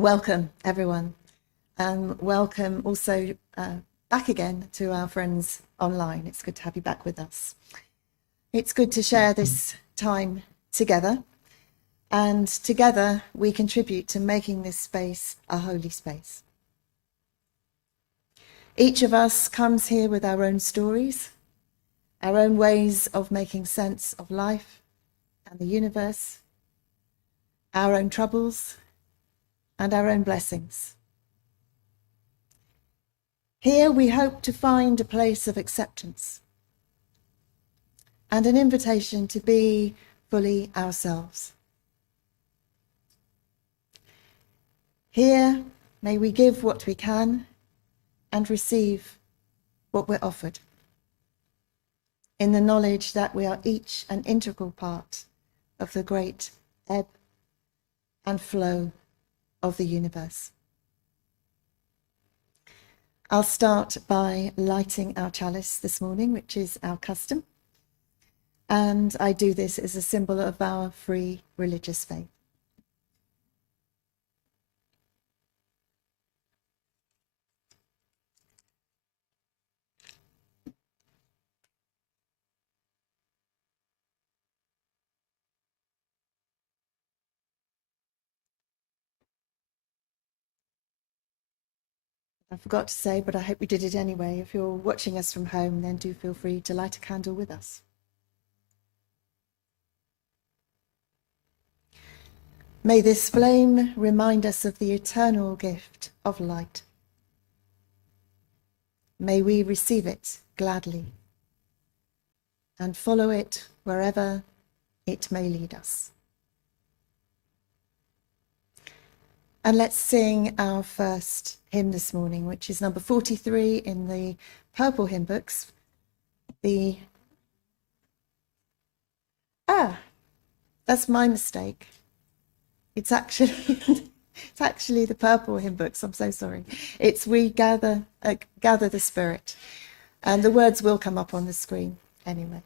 Welcome, everyone. Welcome also back again to our friends online. It's good to have you back with us. It's good to share this time together, and together we contribute to making this space a holy space. Each of us comes here with our own stories, our own ways of making sense of life and the universe, our own troubles, and our own blessings. Here we hope to find a place of acceptance and an invitation to be fully ourselves. Here may we give what we can and receive what we're offered, in the knowledge that we are each an integral part of the great ebb and flow of the universe. I'll start by lighting our chalice this morning, which is our custom. And I do this as a symbol of our free religious faith. I forgot to say, but I hope we did it anyway. If you're watching us from home, then do feel free to light a candle with us. May this flame remind us of the eternal gift of light. May we receive it gladly and follow it wherever it may lead us. And let's sing our first hymn this morning, which is number 43 in the purple hymn books. That's my mistake. It's actually the purple hymn books. I'm so sorry. It's We Gather the Spirit. And the words will come up on the screen anyway.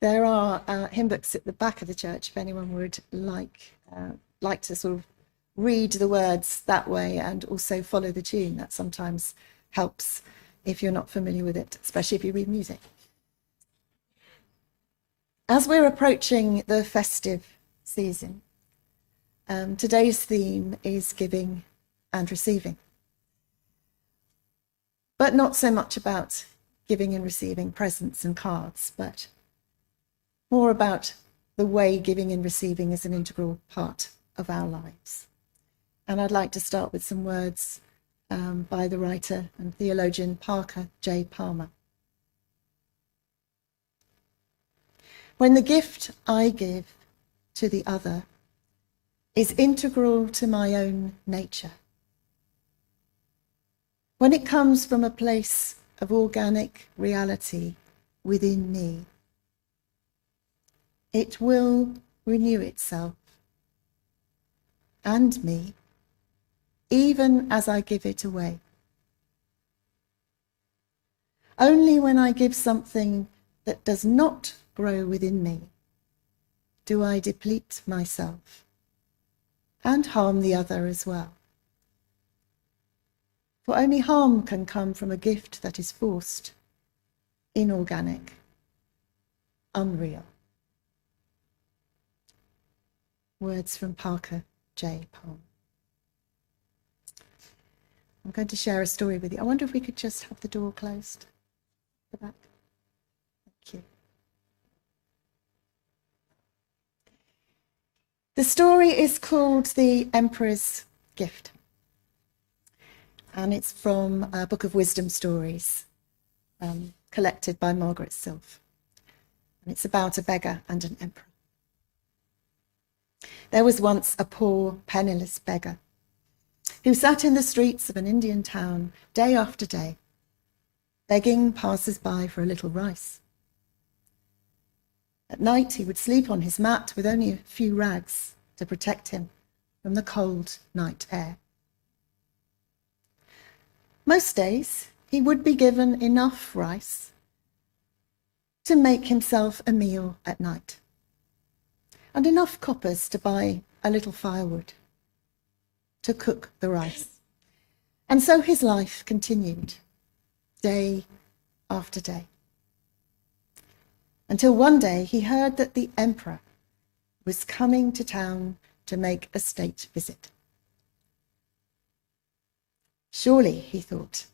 There are hymn books at the back of the church if anyone would like to sort of read the words that way and also follow the tune. That sometimes helps if you're not familiar with it, especially if you read music. As we're approaching the festive season, today's theme is giving and receiving. But not so much about giving and receiving presents and cards, but more about the way giving and receiving is an integral part of our lives. And I'd like to start with some words by the writer and theologian Parker J. Palmer. When the gift I give to the other is integral to my own nature, when it comes from a place of organic reality within me, it will renew itself and me, even as I give it away. Only when I give something that does not grow within me do I deplete myself and harm the other as well. For only harm can come from a gift that is forced, inorganic, unreal. Words from Parker J. Palmer. I'm going to share a story with you. I wonder if we could just have the door closed at the back. Thank you. The story is called The Emperor's Gift, and it's from a book of wisdom stories collected by Margaret Silf. And it's about a beggar and an emperor. There was once a poor, penniless beggar who sat in the streets of an Indian town day after day, begging passers-by for a little rice. At night, he would sleep on his mat with only a few rags to protect him from the cold night air. Most days, he would be given enough rice to make himself a meal at night, and enough coppers to buy a little firewood to cook the rice. And so his life continued, day after day, until one day he heard that the emperor was coming to town to make a state visit. Surely, he thought,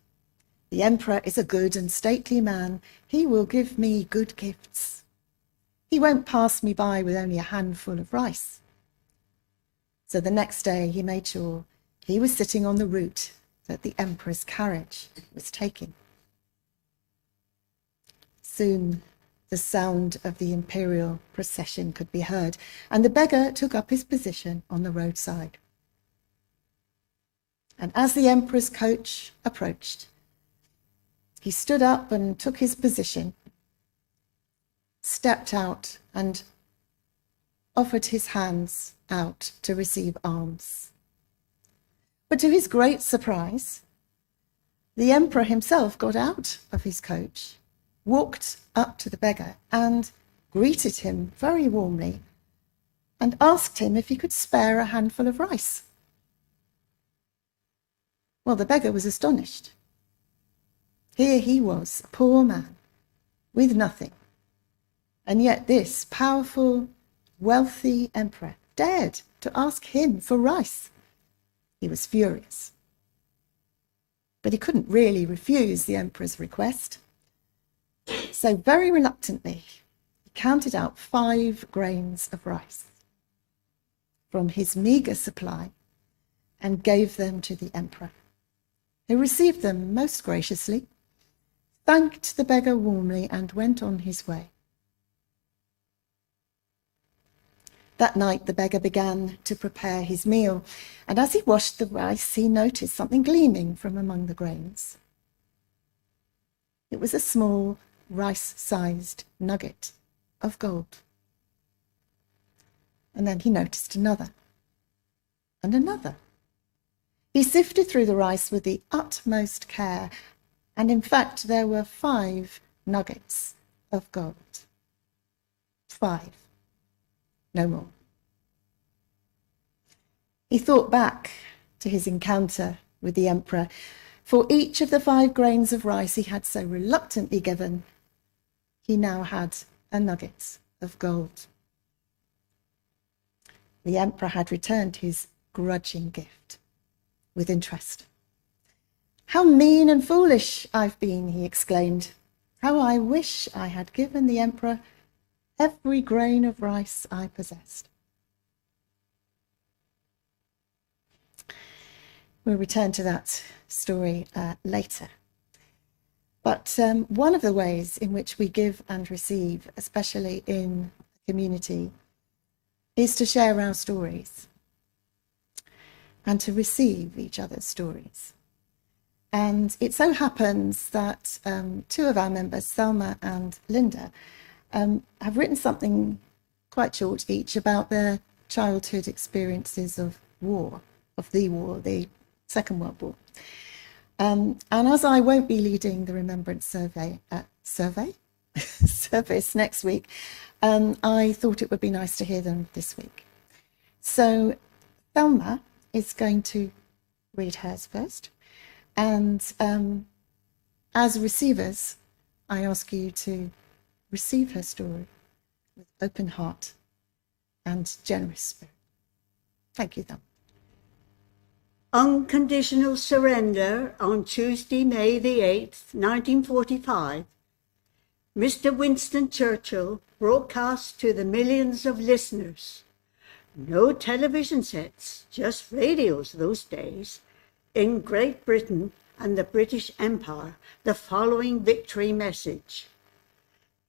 the emperor is a good and stately man. He will give me good gifts. He won't pass me by with only a handful of rice. So the next day he made sure he was sitting on the route that the emperor's carriage was taking. Soon the sound of the imperial procession could be heard, and the beggar took up his position on the roadside. And as the emperor's coach approached, he stood up and took his position, stepped out and offered his hands out to receive alms. But to his great surprise, the emperor himself got out of his coach, walked up to the beggar and greeted him very warmly and asked him if he could spare a handful of rice. Well, the beggar was astonished. Here he was, a poor man with nothing, and yet this powerful, wealthy emperor dared to ask him for rice. He was furious. But he couldn't really refuse the emperor's request. So very reluctantly, he counted out 5 grains of rice from his meager supply and gave them to the emperor, who received them most graciously, thanked the beggar warmly, and went on his way. That night, the beggar began to prepare his meal, and as he washed the rice, he noticed something gleaming from among the grains. It was a small, rice-sized nugget of gold. And then he noticed another, and another. He sifted through the rice with the utmost care, and in fact, there were 5 nuggets of gold. 5. No more. He thought back to his encounter with the emperor. For each of the 5 grains of rice he had so reluctantly given, he now had a nugget of gold. The emperor had returned his grudging gift with interest. "How mean and foolish I've been," he exclaimed. "How I wish I had given the emperor every grain of rice I possessed." We'll return to that story later. But one of the ways in which we give and receive, especially in a community, is to share our stories and to receive each other's stories. And it so happens that 2 of our members, Selma and Linda, have written something quite short each about their childhood experiences of war, the Second World War. And as I won't be leading the Remembrance service next week, I thought it would be nice to hear them this week. So Thelma is going to read hers first. And as receivers, I ask you to receive her story with open heart and generous spirit. Thank you, Thelma. Unconditional surrender on Tuesday, May the 8th, 1945. Mr. Winston Churchill broadcast to the millions of listeners. No television sets, just radios those days. In Great Britain and the British Empire, the following victory message.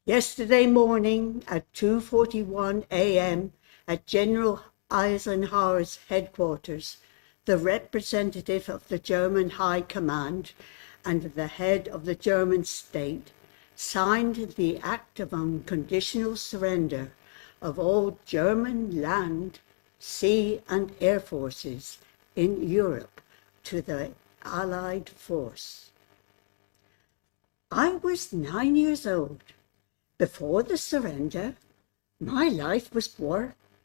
Yesterday morning at 2:41 a.m. at General Eisenhower's headquarters, the representative of the German High Command and the head of the German state signed the Act of Unconditional Surrender of all German land, sea and air forces in Europe to the Allied force. I was 9 years old. Before the surrender, my life was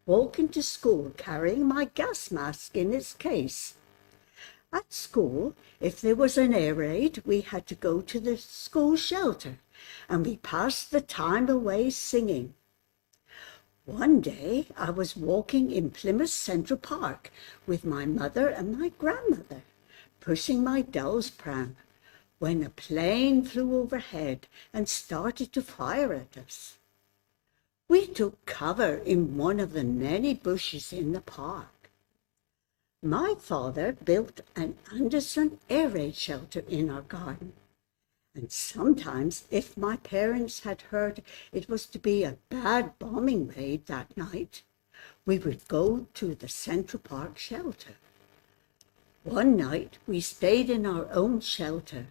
walking to school carrying my gas mask in its case. At school, if there was an air raid, we had to go to the school shelter, and we passed the time away singing. One day, I was walking in Plymouth Central Park with my mother and my grandmother, pushing my doll's pram, when a plane flew overhead and started to fire at us. We took cover in one of the many bushes in the park. My father built an Anderson air raid shelter in our garden, and sometimes if my parents had heard it was to be a bad bombing raid that night, we would go to the Central Park shelter. One night we stayed in our own shelter,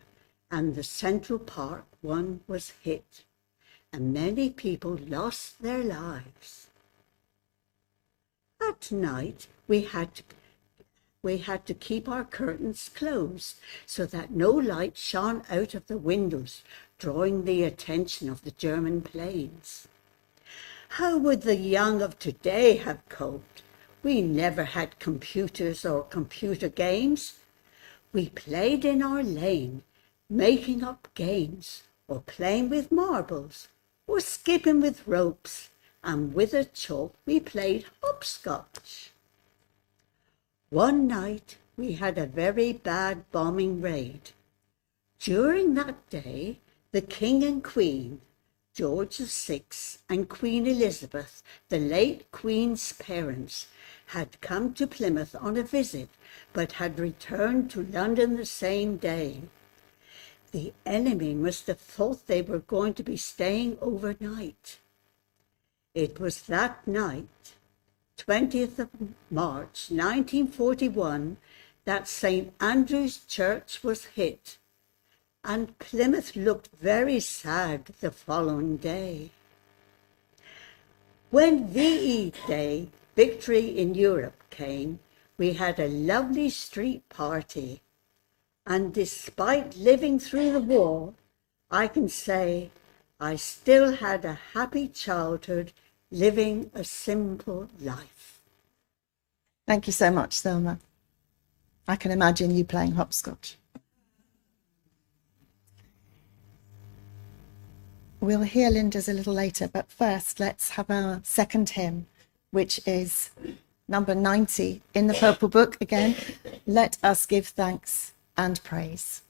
and the Central Park one was hit, and many people lost their lives. At night, we had to keep our curtains closed so that no light shone out of the windows, drawing the attention of the German planes. How would the young of today have coped? We never had computers or computer games. We played in our lane, making up games, or playing with marbles, or skipping with ropes, and with a chalk we played hopscotch. One night we had a very bad bombing raid. During that day, the King and Queen, George VI, and Queen Elizabeth, the late Queen's parents, had come to Plymouth on a visit, but had returned to London the same day. The enemy must have thought they were going to be staying overnight. It was that night, 20th of March 1941, that St. Andrew's Church was hit, and Plymouth looked very sad the following day. When VE Day, Victory in Europe, came, we had a lovely street party, and despite living through the war, I can say I still had a happy childhood living a simple life. Thank you so much, Thelma. I can imagine you playing hopscotch. We'll hear Linda's a little later, but first let's have our second hymn, which is number 90 in the Purple Book again. Let us give thanks and praise.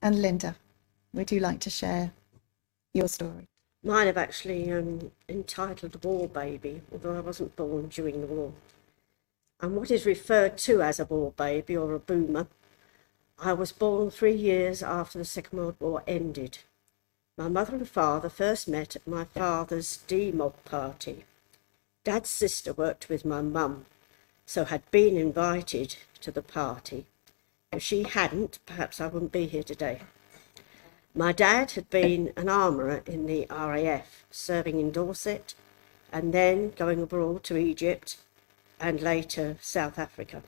And Linda, would you like to share your story? Mine have actually entitled War Baby, although I wasn't born during the war. And what is referred to as a war baby or a boomer, I was born 3 years after the Second World War ended. My mother and father first met at my father's D-Mob party. Dad's sister worked with my mum, so had been invited to the party. If she hadn't, perhaps I wouldn't be here today. My dad had been an armourer in the RAF, serving in Dorset, and then going abroad to Egypt and later South Africa.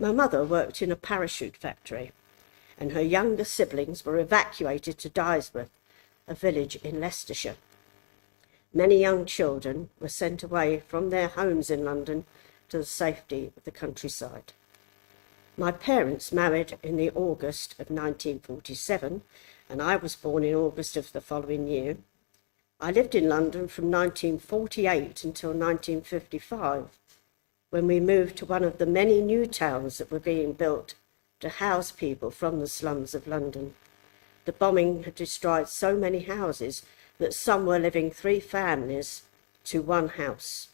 My mother worked in a parachute factory, and her younger siblings were evacuated to Dysworth, a village in Leicestershire. Many young children were sent away from their homes in London to the safety of the countryside. My parents married in the August of 1947, and I was born in August of the following year. I lived in London from 1948 until 1955, when we moved to one of the many new towns that were being built to house people from the slums of London. The bombing had destroyed so many houses that some were living 3 families to one house.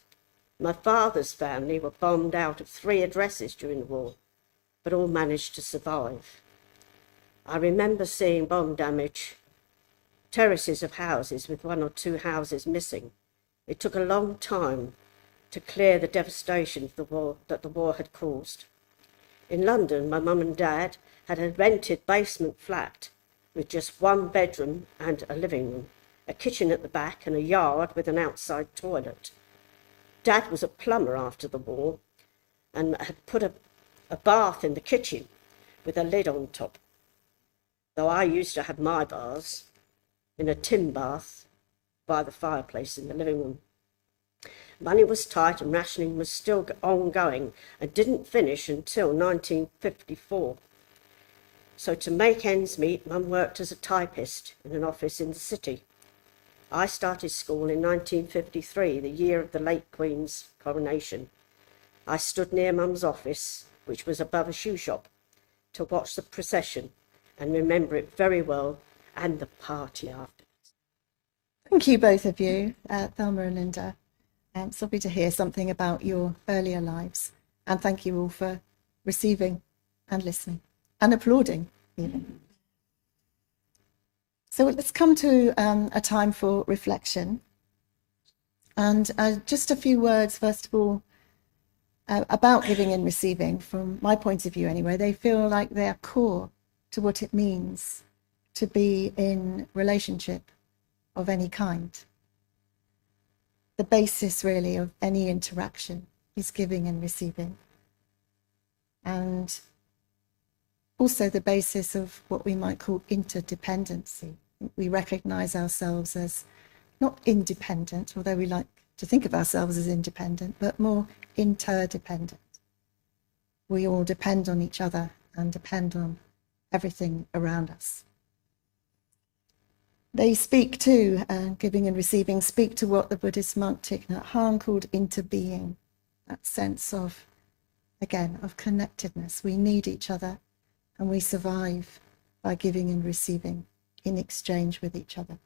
My father's family were bombed out of 3 addresses during the war, but all managed to survive. I remember seeing bomb damage, terraces of houses with 1 or 2 houses missing. It took a long time to clear the devastation of the war that the war had caused. In London, my mum and dad had a rented basement flat with just 1 bedroom and a living room, a kitchen at the back and a yard with an outside toilet. Dad was a plumber after the war and had put a bath in the kitchen with a lid on top, though I used to have my baths in a tin bath by the fireplace in the living room. Money was tight and rationing was still ongoing and didn't finish until 1954. So to make ends meet, Mum worked as a typist in an office in the city. I started school in 1953, the year of the late Queen's coronation. I stood near Mum's office, which was above a shoe shop, to watch the procession and remember it very well, and the party after. Thank you, both of you, Thelma and Linda. It's lovely to hear something about your earlier lives. And thank you all for receiving and listening and applauding, even. So let's come to a time for reflection. And just a few words, first of all, about giving and receiving. From my point of view anyway, they feel like they are core to what it means to be in relationship of any kind. The basis really of any interaction is giving and receiving. And also the basis of what we might call interdependency. We recognize ourselves as not independent, although we like to think of ourselves as independent, but more interdependent. We all depend on each other and depend on everything around us. They speak to, giving and receiving, speak to what the Buddhist monk Thich Nhat Hanh called interbeing, that sense of, again, of connectedness. We need each other and we survive by giving and receiving in exchange with each other.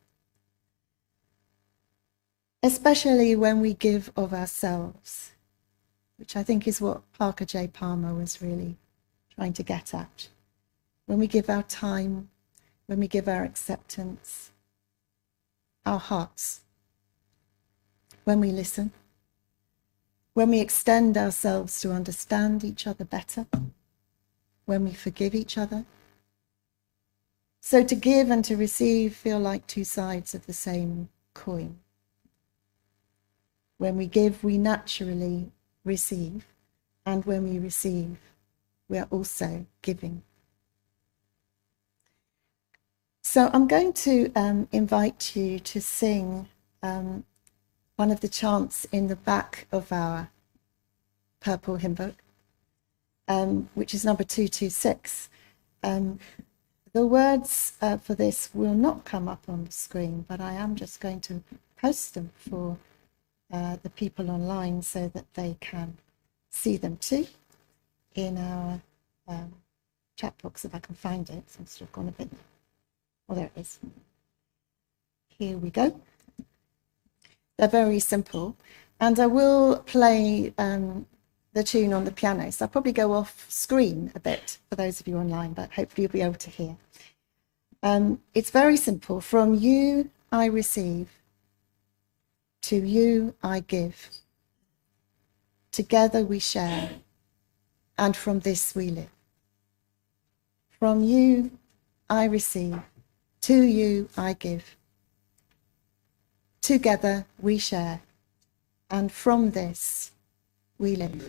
Especially when we give of ourselves, which I think is what Parker J. Palmer was really trying to get at. When we give our time, when we give our acceptance, our hearts, when we listen, when we extend ourselves to understand each other better, when we forgive each other. So to give and to receive feel like two sides of the same coin. When we give, we naturally receive, and when we receive, we are also giving. So I'm going to invite you to sing one of the chants in the back of our purple hymn book, which is number 226. The words for this will not come up on the screen, but I am just going to post them for the people online so that they can see them too in our chat box, if I can find it. Seems to have gone a bit. Oh, there it is. Here we go. They're very simple. And I will play the tune on the piano. So I'll probably go off screen a bit for those of you online, but hopefully you'll be able to hear. It's very simple. From you I receive, to you I give. Together we share, and from this we live. From you I receive, to you I give. Together we share, and from this we live.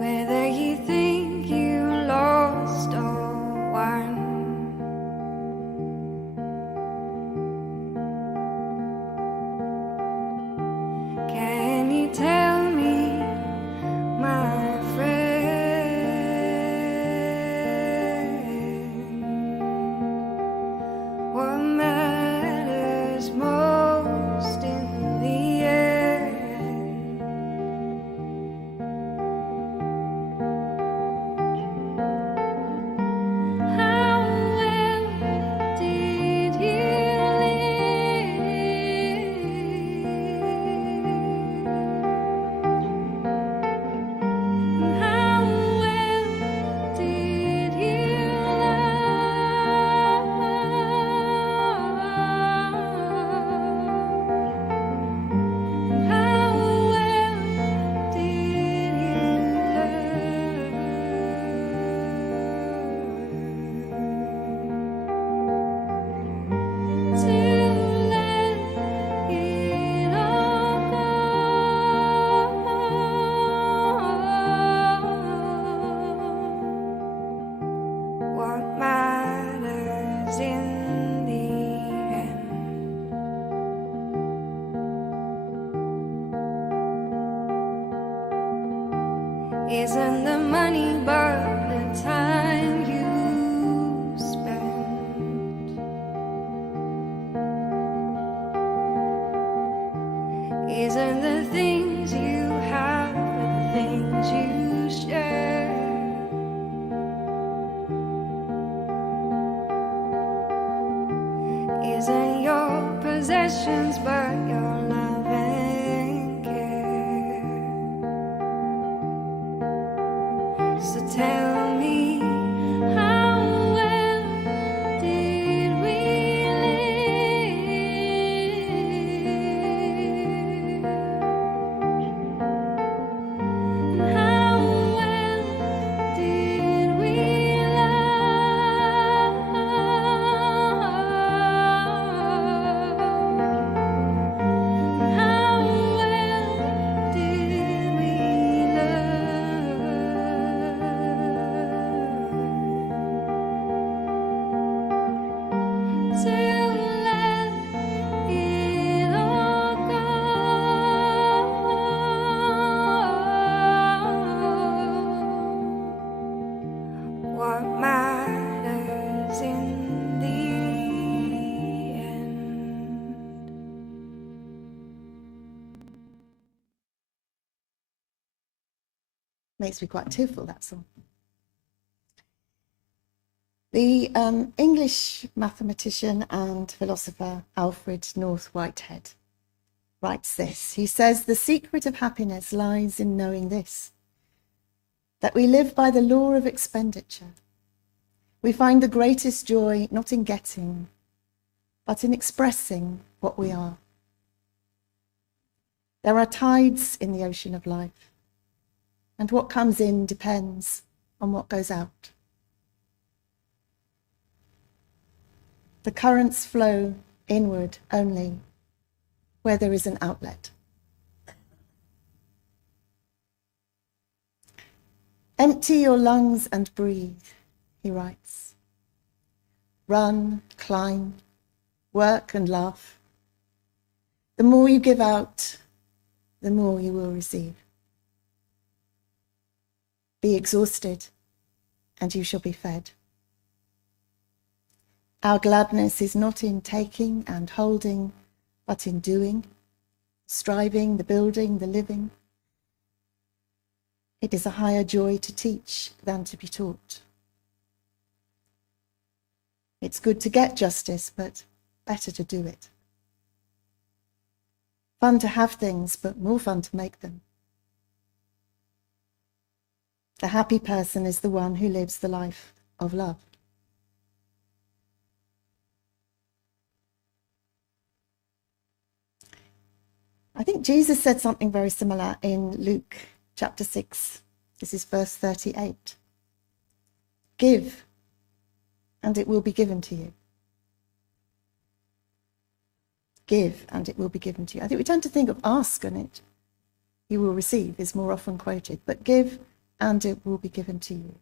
whether you think you lost or won. Can you tell me, my friend, what matters most in the end? How well did you live? How well did you love? How well did you learn to let it all go? What matters in the end isn't the money but the time you spend. Isn't the things you have but the things you share. Isn't your possessions but your love and care. So tell me, how well did we live? And how well did we love? And how well did we learn to let it all go? What matters in the end? Makes me quite tearful, that song. The English mathematician and philosopher Alfred North Whitehead writes this. He says, "The secret of happiness lies in knowing this, that we live by the law of expenditure. We find the greatest joy not in getting, but in expressing what we are. There are tides in the ocean of life, and what comes in depends on what goes out. The currents flow inward only where there is an outlet. Empty your lungs and breathe," he writes. "Run, climb, work and laugh. The more you give out, the more you will receive. Be exhausted, and you shall be fed. Our gladness is not in taking and holding, but in doing, striving, the building, the living. It is a higher joy to teach than to be taught. It's good to get justice, but better to do it. Fun to have things, but more fun to make them. The happy person is the one who lives the life of love." I think Jesus said something very similar in Luke chapter 6. This is verse 38. "Give, and it will be given to you." Give, and it will be given to you. I think we tend to think of ask, and you will receive is more often quoted. But give, and it will be given to you.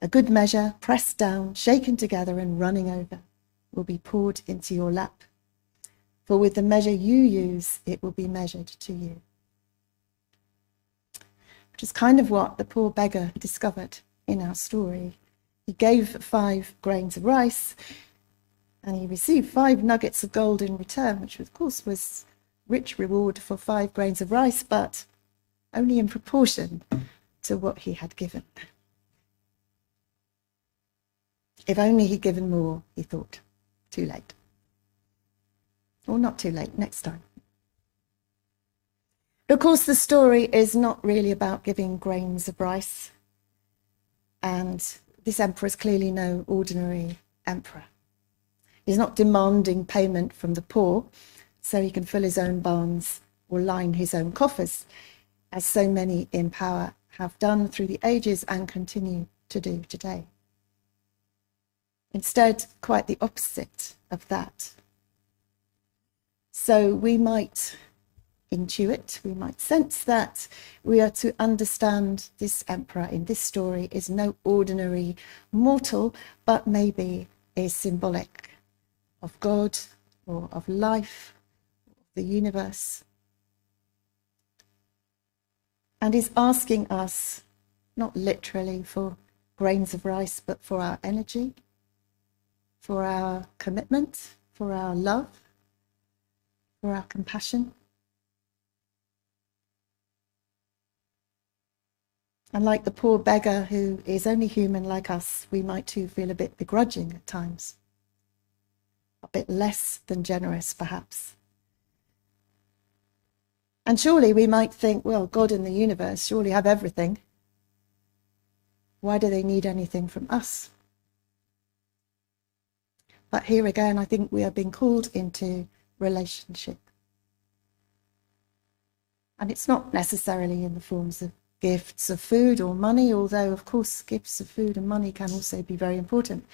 A good measure, pressed down, shaken together, and running over, will be poured into your lap. For with the measure you use, it will be measured to you. Which is kind of what the poor beggar discovered in our story. He gave 5 grains of rice, and he received 5 nuggets of gold in return, which of course was rich reward for 5 grains of rice, but only in proportion to what he had given. If only he'd given more, he thought. Too late. Or not too late, next time. But of course, the story is not really about giving grains of rice. And this emperor is clearly no ordinary emperor. He's not demanding payment from the poor so he can fill his own barns or line his own coffers, as so many in power have done through the ages and continue to do today. Instead, quite the opposite of that. So we might intuit, we might sense that we are to understand this emperor in this story is no ordinary mortal, but maybe is symbolic of God or of life, the universe, and is asking us, not literally for grains of rice, but for our energy, for our commitment, for our love, for our compassion. And like the poor beggar who is only human like us, we might too feel a bit begrudging at times, a bit less than generous perhaps. And surely we might think, well, God and the universe surely have everything. Why do they need anything from us? But here again, I think we are being called into relationship. And it's not necessarily in the forms of gifts of food or money, although of course gifts of food and money can also be very important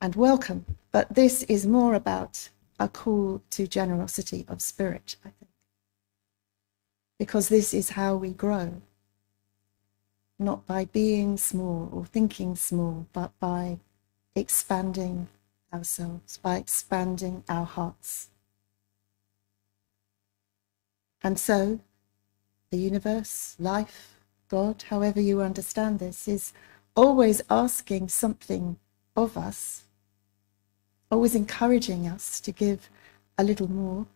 and welcome. But this is more about a call to generosity of spirit, I think. Because this is how we grow. Not by being small or thinking small, but by expanding ourselves, by expanding our hearts. And so, the universe, life, God, however you understand this, is always asking something of us, always encouraging us to give a little more,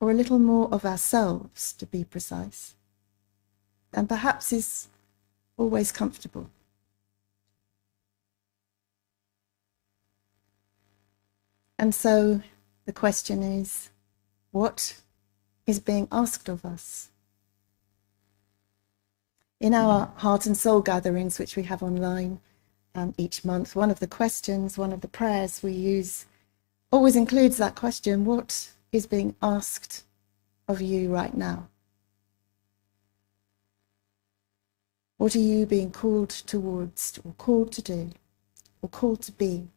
or a little more of ourselves, to be precise, and perhaps is always comfortable. And so the question is, what is being asked of us? In our heart and soul gatherings, which we have online each month, one of the questions, one of the prayers we use always includes that question, what is being asked of you right now? What are you being called towards, or called to do, or called to be?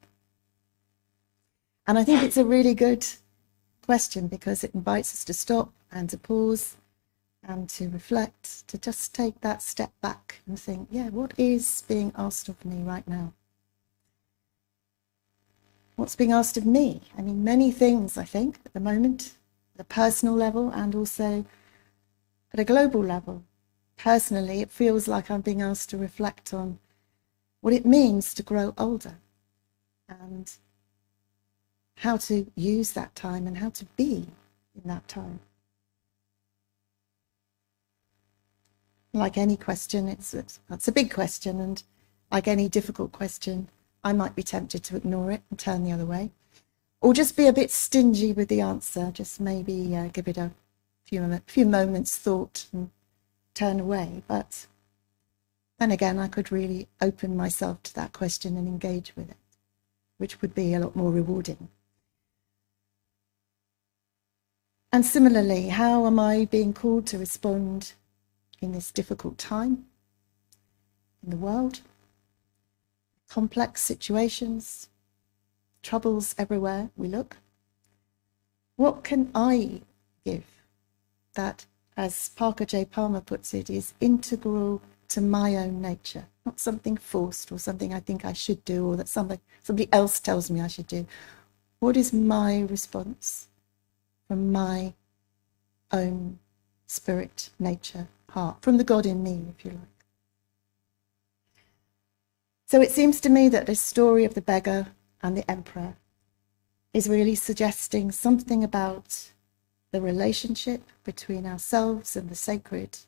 And I think it's a really good question because it invites us to stop and to pause and to reflect, to just take that step back and think, yeah, what is being asked of me right now? What's being asked of me? I mean, many things, I think, at the moment, at a personal level and also at a global level. Personally, it feels like I'm being asked to reflect on what it means to grow older and how to use that time and how to be in that time. Like any question, it's a big question, and like any difficult question, I might be tempted to ignore it and turn the other way, or just be a bit stingy with the answer, just maybe give it a few moments thought and turn away. But then again, I could really open myself to that question and engage with it, which would be a lot more rewarding. And similarly, how am I being called to respond in this difficult time in the world? Complex situations, troubles everywhere we look. What can I give that as Parker J. Palmer puts it, is integral to my own nature, not something forced or something I think I should do or that somebody else tells me I should do. What is my response from my own spirit, nature, heart, from the God in me, if you like? So it seems to me that this story of the beggar and the emperor is really suggesting something about the relationship between ourselves and the sacred,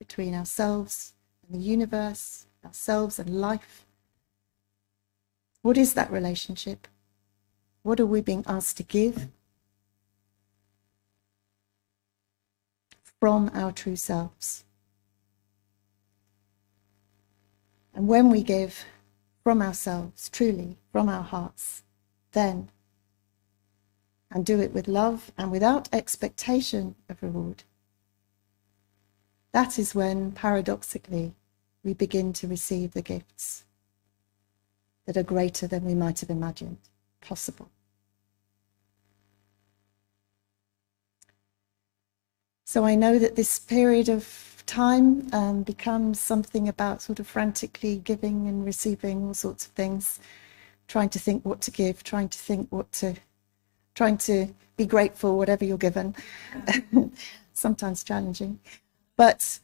between ourselves and the universe, ourselves and life. What is that relationship? What are we being asked to give from our true selves? And when we give from ourselves, truly, from our hearts, then, and do it with love and without expectation of reward, that is when, paradoxically, we begin to receive the gifts that are greater than we might have imagined possible. So I know that this period of time becomes something about sort of frantically giving and receiving all sorts of things, trying to think what to give, trying to be grateful whatever you're given, sometimes challenging. But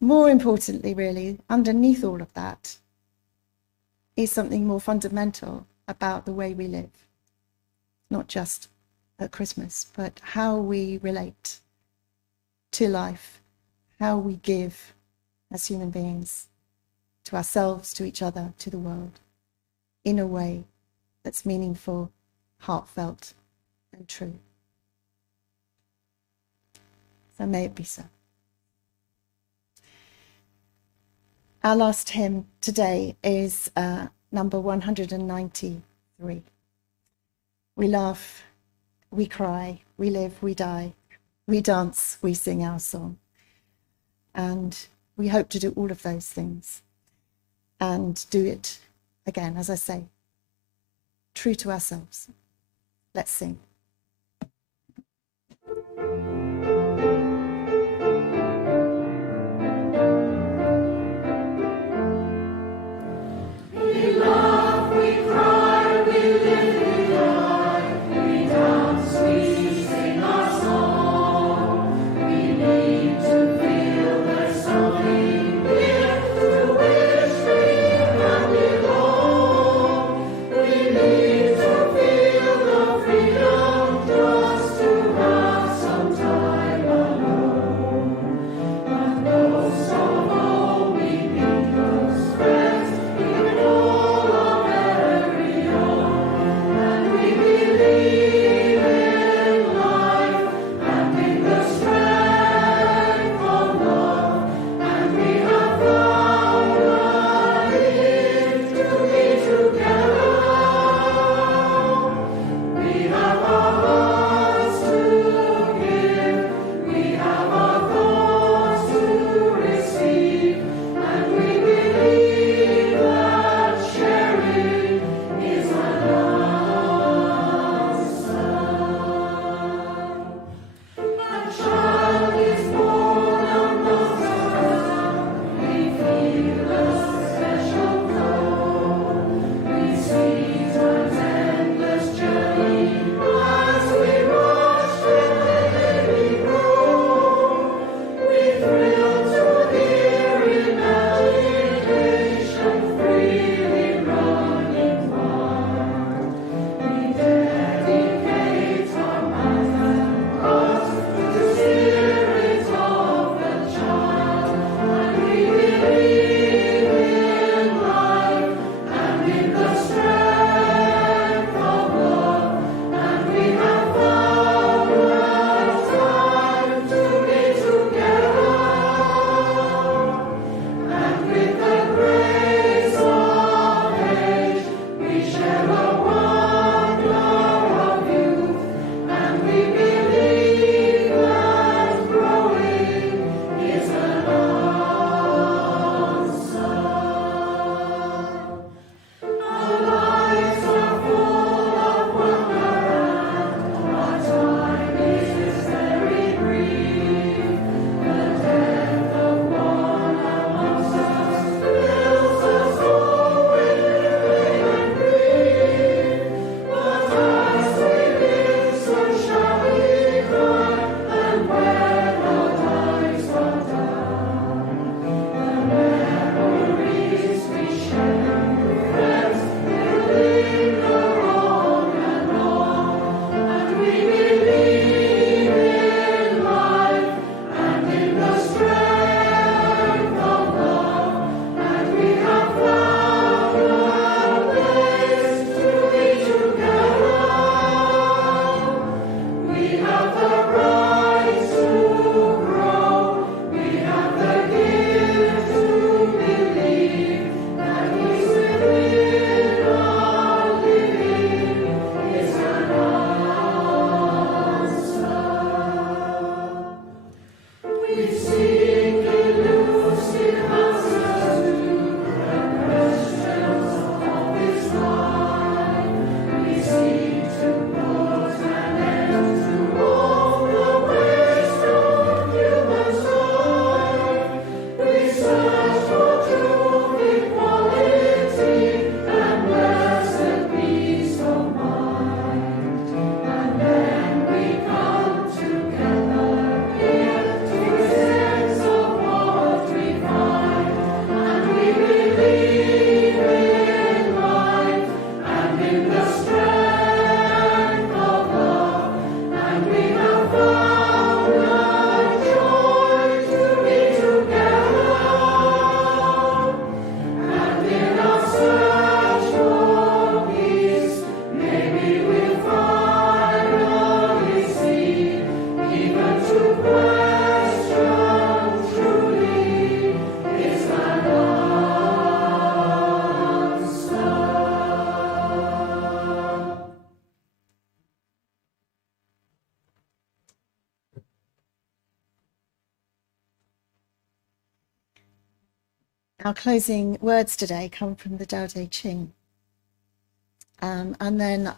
more importantly, really, underneath all of that is something more fundamental about the way we live, not just at Christmas, but how we relate to life, how we give as human beings to ourselves, to each other, to the world, in a way that's meaningful, heartfelt, and true. So may it be so. Our last hymn today is number 193. We laugh, we cry, we live, we die, we dance, we sing our song. And we hope to do all of those things and do it, again, as I say, true to ourselves. Let's sing. Freedom. Our closing words today come from the Tao Te Ching. And then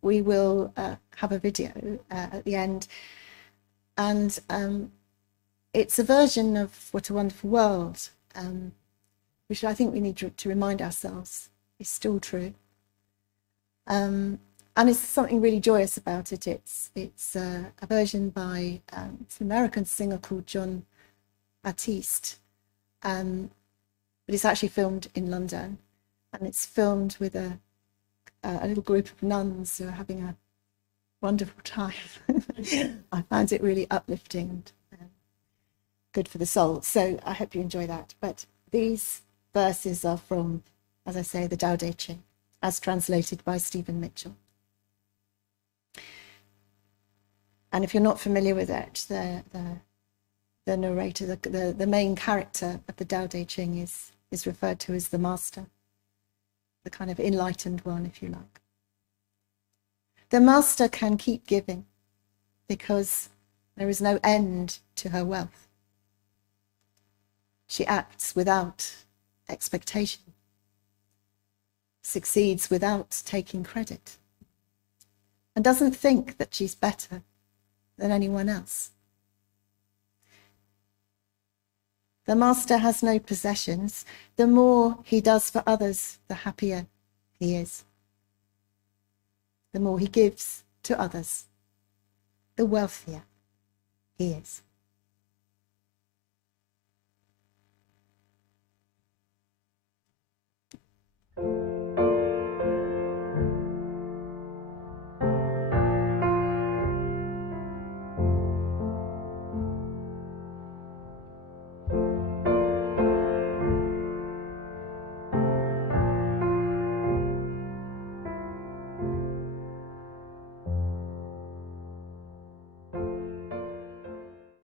we will have a video at the end. And it's a version of What a Wonderful World, which I think we need to remind ourselves is still true. And it's something really joyous about it. It's a version by it's an American singer called John Baptiste. But it's actually filmed in London, and it's filmed with a little group of nuns who are having a wonderful time. I found it really uplifting and good for the soul. So I hope you enjoy that. But these verses are from, as I say, the Tao Te Ching, as translated by Stephen Mitchell. And if you're not familiar with it, the narrator, the main character of the Tao Te Ching is referred to as the master, the kind of enlightened one, if you like. The master can keep giving because there is no end to her wealth. She acts without expectation, succeeds without taking credit, and doesn't think that she's better than anyone else. The master has no possessions. The more he does for others, the happier he is. The more he gives to others, the wealthier he is.